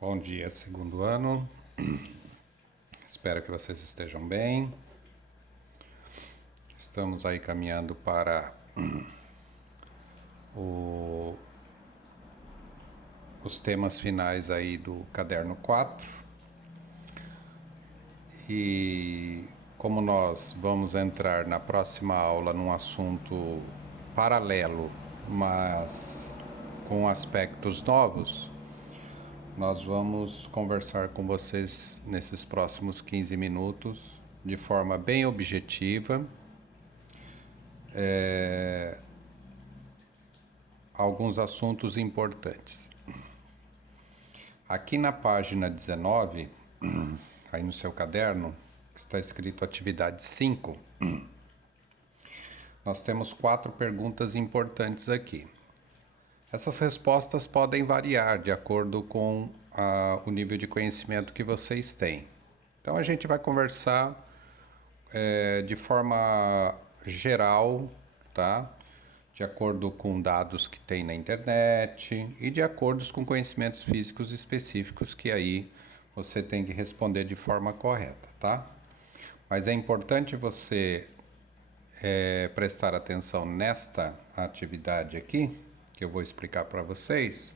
Bom dia, segundo ano. Espero que vocês estejam bem. Estamos aí caminhando para os temas finais aí do caderno 4. E como nós vamos entrar na próxima aula num assunto paralelo, mas com aspectos novos, nós vamos conversar com vocês nesses próximos 15 minutos de forma bem objetiva. Alguns assuntos importantes. Aqui na página 19, aí no seu caderno, está escrito atividade 5, nós temos 4 perguntas importantes aqui. Essas respostas podem variar de acordo com o nível de conhecimento que vocês têm. Então a gente vai conversar de forma geral, tá? De acordo com dados que tem na internet e de acordo com conhecimentos físicos específicos que aí você tem que responder de forma correta, tá? Mas é importante você prestar atenção nesta atividade aqui, que eu vou explicar para vocês,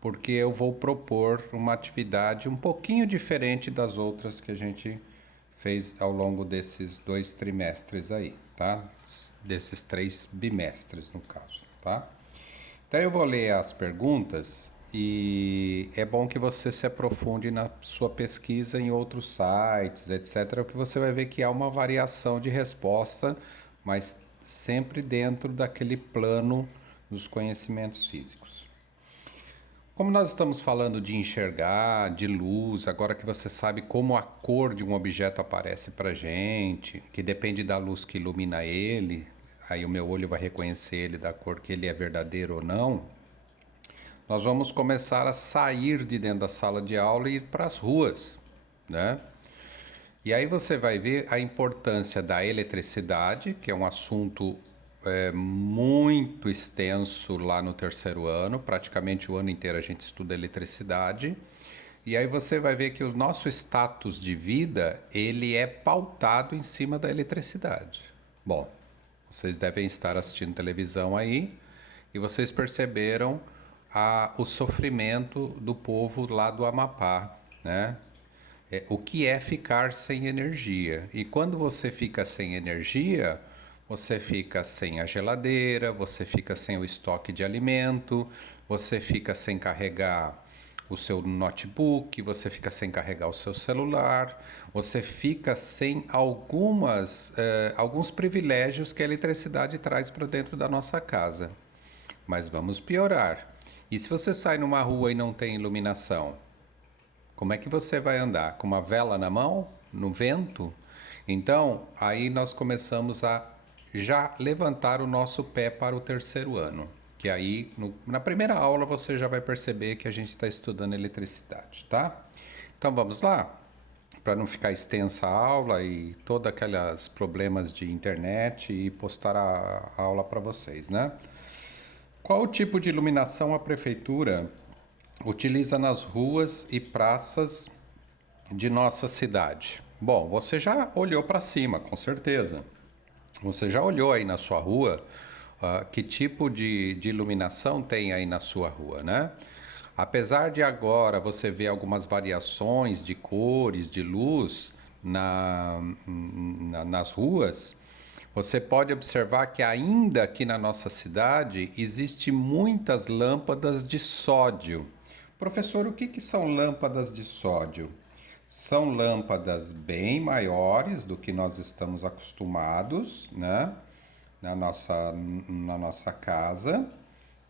porque eu vou propor uma atividade um pouquinho diferente das outras que a gente fez ao longo desses 2 trimestres aí, tá? Desses 3 bimestres, no caso, tá? Então eu vou ler as perguntas e é bom que você se aprofunde na sua pesquisa em outros sites, etc., que você vai ver que há uma variação de resposta, mas sempre dentro daquele plano dos conhecimentos físicos. Como nós estamos falando de enxergar, de luz, agora que você sabe como a cor de um objeto aparece para gente, que depende da luz que ilumina ele, aí o meu olho vai reconhecer ele da cor que ele é verdadeiro ou não, nós vamos começar a sair de dentro da sala de aula e ir para as ruas, né? E aí você vai ver a importância da eletricidade, que é um assunto muito extenso lá no terceiro ano, praticamente o ano inteiro a gente estuda eletricidade. E aí você vai ver que o nosso status de vida, ele é pautado em cima da eletricidade. Bom, vocês devem estar assistindo televisão aí e vocês perceberam o sofrimento do povo lá do Amapá, né? O que é ficar sem energia. E quando você fica sem energia, você fica sem a geladeira, você fica sem o estoque de alimento, você fica sem carregar o seu notebook, você fica sem carregar o seu celular, você fica sem alguns privilégios que a eletricidade traz para dentro da nossa casa. Mas vamos piorar. E se você sai numa rua e não tem iluminação? Como é que você vai andar? Com uma vela na mão? No vento? Então, aí nós começamos a já levantar o nosso pé para o terceiro ano. Que aí, na primeira aula, você já vai perceber que a gente está estudando eletricidade, tá? Então, vamos lá? Para não ficar extensa a aula e todos aqueles problemas de internet e postar a aula para vocês, né? Qual o tipo de iluminação a prefeitura utiliza nas ruas e praças de nossa cidade? Bom, você já olhou para cima, com certeza. Você já olhou aí na sua rua que tipo de iluminação tem aí na sua rua, né? Apesar de agora você ver algumas variações de cores, de luz nas ruas, você pode observar que ainda aqui na nossa cidade existe muitas lâmpadas de sódio. Professor, o que são lâmpadas de sódio? São lâmpadas bem maiores do que nós estamos acostumados, né? Na nossa casa,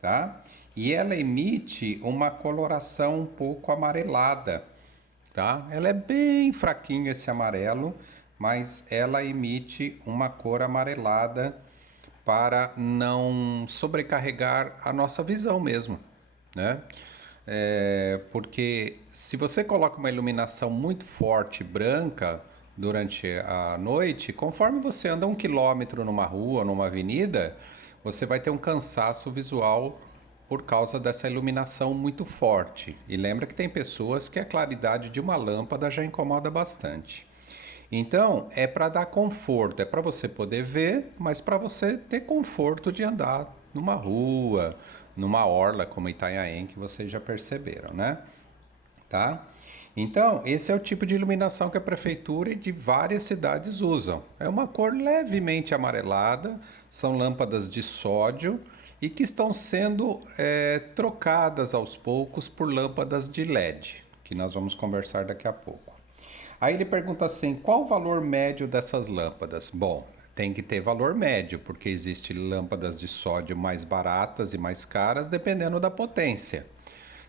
tá? E ela emite uma coloração um pouco amarelada, tá? Ela é bem fraquinho esse amarelo, mas ela emite uma cor amarelada para não sobrecarregar a nossa visão mesmo, né? Porque se você coloca uma iluminação muito forte, branca, durante a noite, conforme você anda 1 quilômetro numa rua, numa avenida, você vai ter um cansaço visual por causa dessa iluminação muito forte. E lembra que tem pessoas que a claridade de uma lâmpada já incomoda bastante. Então, é para dar conforto, é para você poder ver, mas para você ter conforto de andar numa rua, numa orla como Itanhaém, que vocês já perceberam, né? Tá? Então, esse é o tipo de iluminação que a prefeitura e de várias cidades usam. É uma cor levemente amarelada, são lâmpadas de sódio e que estão sendo trocadas aos poucos por lâmpadas de LED, que nós vamos conversar daqui a pouco. Aí ele pergunta assim: qual o valor médio dessas lâmpadas? Bom, tem que ter valor médio, porque existem lâmpadas de sódio mais baratas e mais caras, dependendo da potência.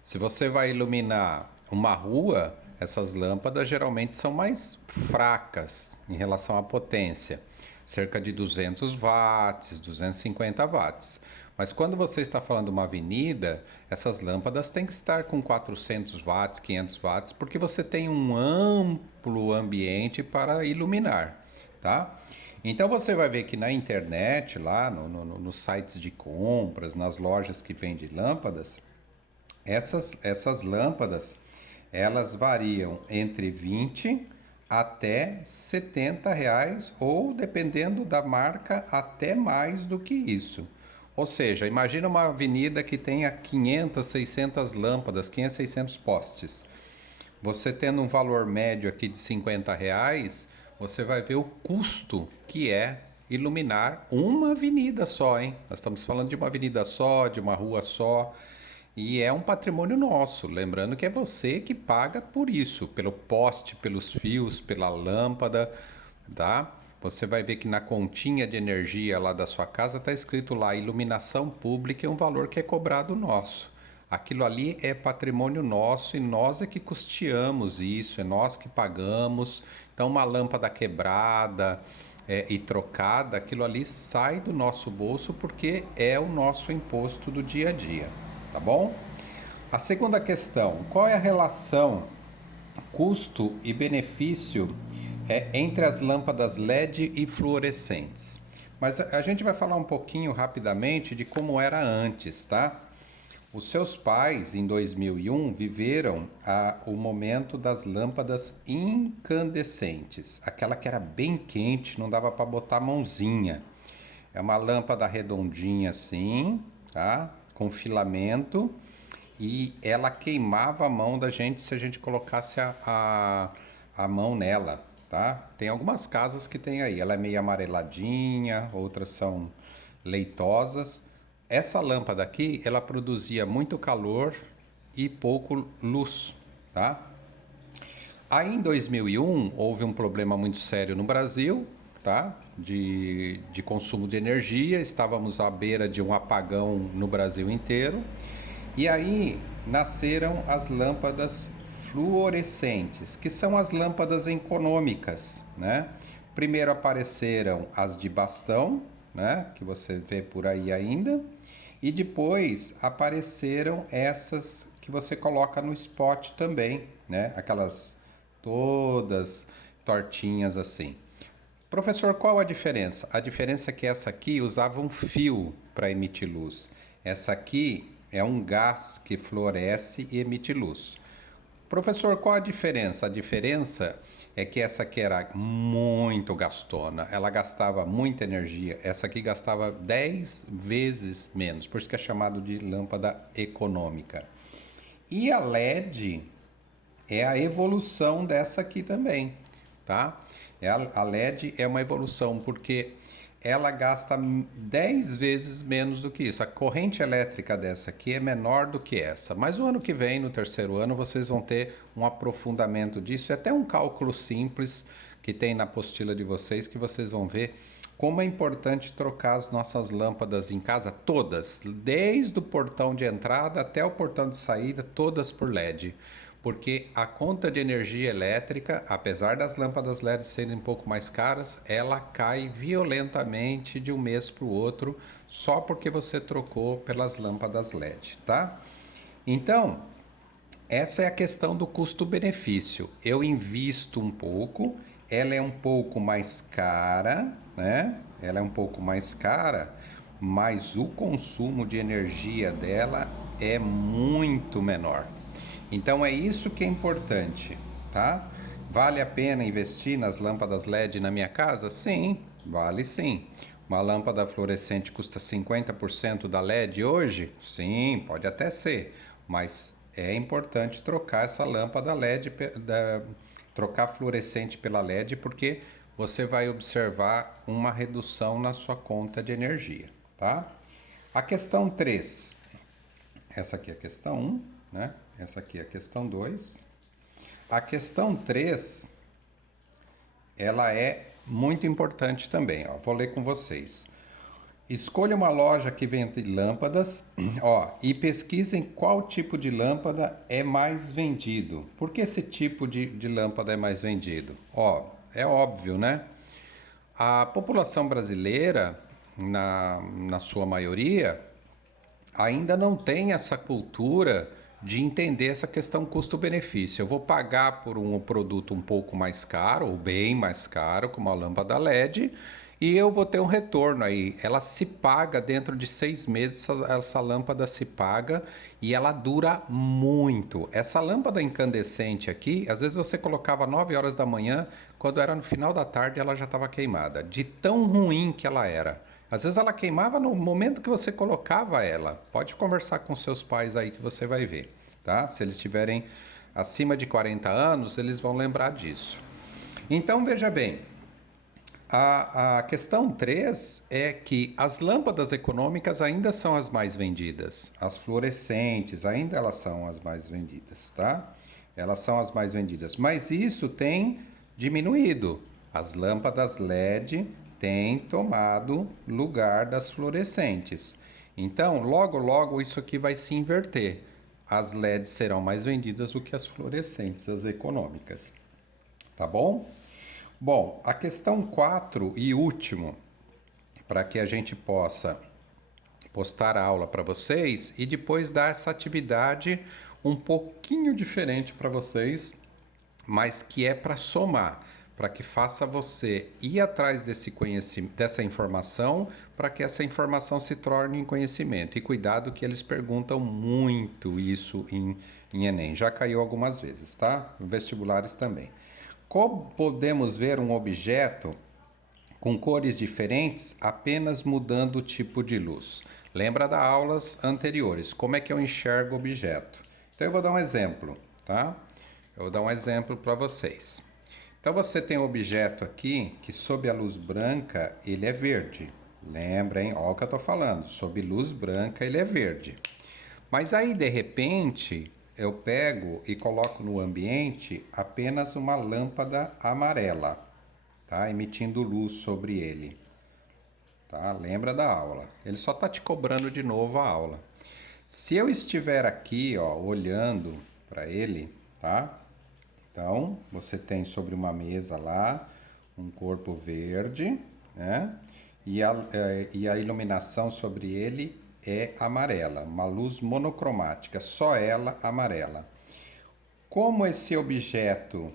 Se você vai iluminar uma rua, essas lâmpadas geralmente são mais fracas em relação à potência, cerca de 200 watts, 250 watts. Mas quando você está falando de uma avenida, essas lâmpadas têm que estar com 400 watts, 500 watts, porque você tem um amplo ambiente para iluminar, tá? Então você vai ver que na internet, lá nos sites de compras, nas lojas que vendem lâmpadas, essas lâmpadas, elas variam entre 20 até 70 reais ou, dependendo da marca, até mais do que isso. Ou seja, imagina uma avenida que tenha 500, 600 lâmpadas, 500, 600 postes. Você tendo um valor médio aqui de 50 reais, você vai ver o custo que é iluminar uma avenida só, hein? Nós estamos falando de uma avenida só, de uma rua só. E é um patrimônio nosso, lembrando que é você que paga por isso, pelo poste, pelos fios, pela lâmpada, tá? Você vai ver que na continha de energia lá da sua casa está escrito lá: iluminação pública é um valor que é cobrado nosso. Aquilo ali é patrimônio nosso e nós é que custeamos isso, é nós que pagamos. Então, uma lâmpada quebrada e trocada, aquilo ali sai do nosso bolso porque é o nosso imposto do dia a dia, tá bom? A segunda questão: qual é a relação custo e benefício entre as lâmpadas LED e fluorescentes? Mas a gente vai falar um pouquinho rapidamente de como era antes, tá? Os seus pais, em 2001, viveram o momento das lâmpadas incandescentes, aquela que era bem quente, não dava para botar a mãozinha. É uma lâmpada redondinha assim, tá? Com filamento, e ela queimava a mão da gente se a gente colocasse a mão nela, tá? Tem algumas casas que tem aí, ela é meio amareladinha, outras são leitosas. Essa lâmpada aqui, ela produzia muito calor e pouco luz, tá? Aí em 2001 houve um problema muito sério no Brasil, tá? De consumo de energia, estávamos à beira de um apagão no Brasil inteiro. E aí nasceram as lâmpadas fluorescentes, que são as lâmpadas econômicas, né? Primeiro apareceram as de bastão, né? Que você vê por aí ainda. E depois apareceram essas que você coloca no spot também, né? Aquelas todas tortinhas assim. Professor, qual a diferença? A diferença é que essa aqui usava um fio para emitir luz. Essa aqui é um gás que fluoresce e emite luz. Professor, qual a diferença? A diferença é que essa aqui era muito gastona, ela gastava muita energia. Essa aqui gastava 10 vezes menos, por isso que é chamado de lâmpada econômica. E a LED é a evolução dessa aqui também, tá? A LED é uma evolução porque ela gasta 10 vezes menos do que isso. A corrente elétrica dessa aqui é menor do que essa. Mas o ano que vem, no terceiro ano, vocês vão ter um aprofundamento disso e até um cálculo simples que tem na apostila de vocês, que vocês vão ver como é importante trocar as nossas lâmpadas em casa, todas, desde o portão de entrada até o portão de saída, todas por LED. Porque a conta de energia elétrica, apesar das lâmpadas LED serem um pouco mais caras, ela cai violentamente de um mês para o outro, só porque você trocou pelas lâmpadas LED, tá? Então, essa é a questão do custo-benefício. Eu invisto um pouco, ela é um pouco mais cara, né? Ela é um pouco mais cara, mas o consumo de energia dela é muito menor. Então é isso que é importante, tá? Vale a pena investir nas lâmpadas LED na minha casa? Sim, vale sim. Uma lâmpada fluorescente custa 50% da LED hoje? Sim, pode até ser, mas é importante trocar essa lâmpada LED, trocar fluorescente pela LED, porque você vai observar uma redução na sua conta de energia, tá? A questão 3, essa aqui é a questão 1, né? Essa aqui é a questão 2. A questão 3, ela é muito importante também, ó. Vou ler com vocês. Escolha uma loja que vende lâmpadas, ó, e pesquisem qual tipo de lâmpada é mais vendido. Por que esse tipo de lâmpada é mais vendido? Ó, é óbvio, né? A população brasileira, na sua maioria, ainda não tem essa cultura de entender essa questão custo-benefício. Eu vou pagar por um produto um pouco mais caro, ou bem mais caro, como a lâmpada LED, e eu vou ter um retorno aí. Ela se paga dentro de 6 meses, essa lâmpada se paga e ela dura muito. Essa lâmpada incandescente aqui, às vezes você colocava 9 horas da manhã, quando era no final da tarde ela já estava queimada, de tão ruim que ela era. Às vezes ela queimava no momento que você colocava ela. Pode conversar com seus pais aí que você vai ver, tá? Se eles tiverem acima de 40 anos, eles vão lembrar disso. Então, veja bem, a questão 3 é que as lâmpadas econômicas ainda são as mais vendidas. As fluorescentes ainda elas são as mais vendidas, tá? Elas são as mais vendidas. Mas isso tem diminuído. As lâmpadas LED têm tomado lugar das fluorescentes. Então, logo, logo isso aqui vai se inverter. As LEDs serão mais vendidas do que as fluorescentes, as econômicas. Tá bom? Bom, a questão 4 e último, para que a gente possa postar a aula para vocês e depois dar essa atividade um pouquinho diferente para vocês, mas que é para somar, para que faça você ir atrás desse conhecimento, dessa informação, para que essa informação se torne em conhecimento. E cuidado que eles perguntam muito isso em Enem. Já caiu algumas vezes, tá? Em vestibulares também. Como podemos ver um objeto com cores diferentes apenas mudando o tipo de luz? Lembra das aulas anteriores, como é que eu enxergo o objeto? Então eu vou dar um exemplo, tá? Eu vou dar um exemplo para vocês. Então você tem um objeto aqui que sob a luz branca ele é verde. Lembra, hein? Olha o que eu estou falando. Sob luz branca ele é verde. Mas aí de repente eu pego e coloco no ambiente apenas uma lâmpada amarela, tá? Emitindo luz sobre ele. Tá? Lembra da aula. Ele só está te cobrando de novo a aula. Se eu estiver aqui, ó, olhando para ele, tá? Então, você tem sobre uma mesa lá um corpo verde, né? E a iluminação sobre ele é amarela, uma luz monocromática, só ela amarela. Como esse objeto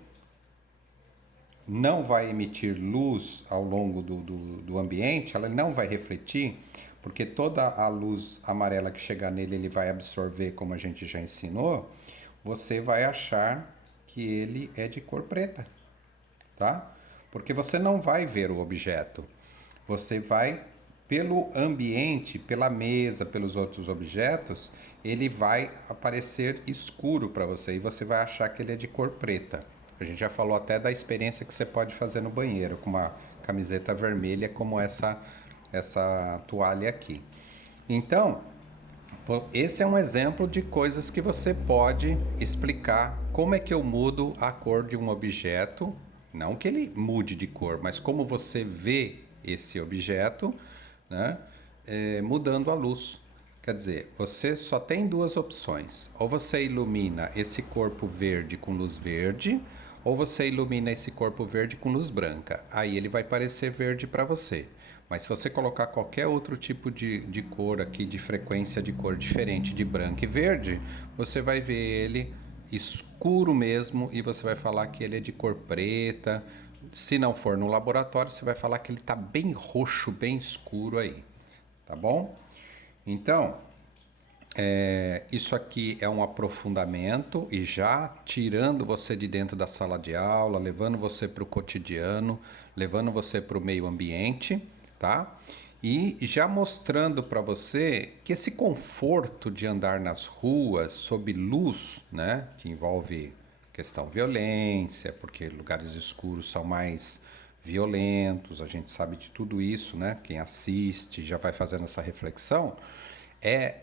não vai emitir luz ao longo do ambiente, ela não vai refletir, porque toda a luz amarela que chegar nele ele vai absorver, como a gente já ensinou, você vai achar que ele é de cor preta, tá? Porque você não vai ver o objeto. Você vai, pelo ambiente, pela mesa, pelos outros objetos, ele vai aparecer escuro para você e você vai achar que ele é de cor preta. A gente já falou até da experiência que você pode fazer no banheiro com uma camiseta vermelha como essa toalha aqui. Então, esse é um exemplo de coisas que você pode explicar como é que eu mudo a cor de um objeto, não que ele mude de cor, mas como você vê esse objeto, né, mudando a luz. Quer dizer, você só tem duas opções. Ou você ilumina esse corpo verde com luz verde, ou você ilumina esse corpo verde com luz branca. Aí ele vai parecer verde para você. Mas se você colocar qualquer outro tipo de cor aqui, de frequência de cor diferente de branco e verde, você vai ver ele escuro mesmo e você vai falar que ele é de cor preta. Se não for no laboratório, você vai falar que ele está bem roxo, bem escuro aí. tá bom? Então, isso aqui é um aprofundamento e já tirando você de dentro da sala de aula, levando você para o cotidiano, levando você para o meio ambiente, tá? E já mostrando para você que esse conforto de andar nas ruas sob luz, né, que envolve questão violência, porque lugares escuros são mais violentos, a gente sabe de tudo isso, né? Quem assiste já vai fazendo essa reflexão, é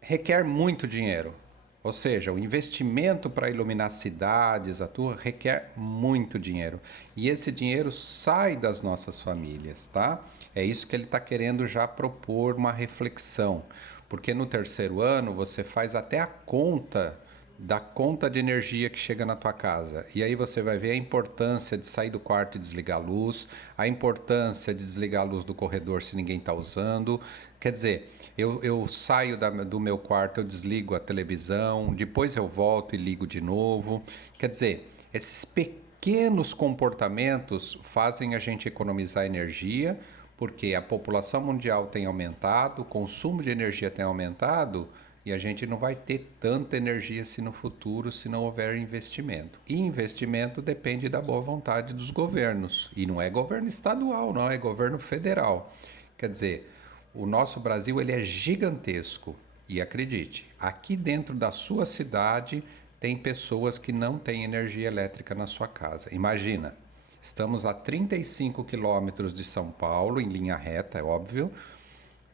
requer muito dinheiro. Ou seja, o investimento para iluminar cidades, a tua, requer muito dinheiro. E esse dinheiro sai das nossas famílias, tá? É isso que ele está querendo já propor uma reflexão. Porque no terceiro ano você faz até a conta da conta de energia que chega na tua casa. E aí você vai ver a importância de sair do quarto e desligar a luz, a importância de desligar a luz do corredor se ninguém está usando. Quer dizer, eu saio do meu quarto, eu desligo a televisão, depois eu volto e ligo de novo. Quer dizer, esses pequenos comportamentos fazem a gente economizar energia, porque a população mundial tem aumentado, o consumo de energia tem aumentado e a gente não vai ter tanta energia assim no futuro se não houver investimento. E investimento depende da boa vontade dos governos. E não é governo estadual, não, é governo federal. Quer dizer, o nosso Brasil ele é gigantesco. E acredite, aqui dentro da sua cidade tem pessoas que não têm energia elétrica na sua casa. Imagina, estamos a 35 quilômetros de São Paulo, em linha reta, é óbvio,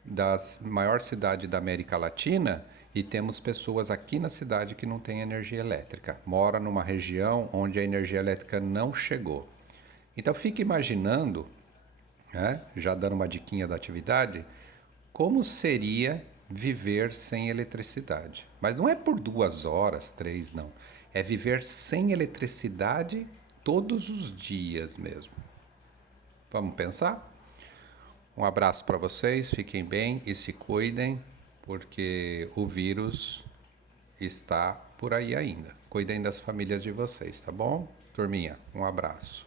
da maior cidade da América Latina, e temos pessoas aqui na cidade que não têm energia elétrica. Mora numa região onde a energia elétrica não chegou. Então fique imaginando, né, já dando uma diquinha da atividade, como seria viver sem eletricidade. Mas não é por 2 horas, 3, não. É viver sem eletricidade todos os dias mesmo. Vamos pensar? Um abraço para vocês, fiquem bem e se cuidem, porque o vírus está por aí ainda. Cuidem das famílias de vocês, tá bom? Turminha, um abraço.